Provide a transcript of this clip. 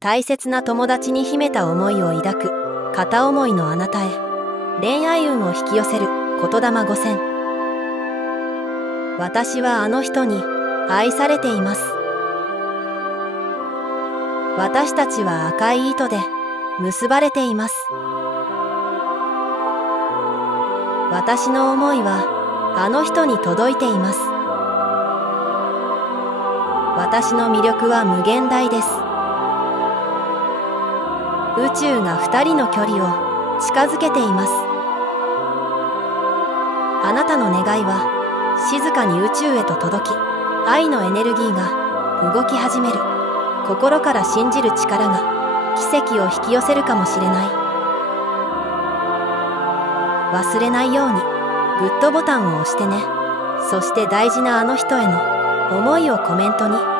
大切な友達に秘めた思いを抱く片思いのあなたへ、恋愛運を引き寄せる言霊5選。私はあの人に愛されています。私たちは赤い糸で結ばれています。私の思いはあの人に届いています。私の魅力は無限大です。宇宙が2人の距離を近づけています。あなたの願いは静かに宇宙へと届き、愛のエネルギーが動き始める。心から信じる力が奇跡を引き寄せるかもしれない。忘れないようにグッドボタンを押してね。そして大事なあの人への思いをコメントに。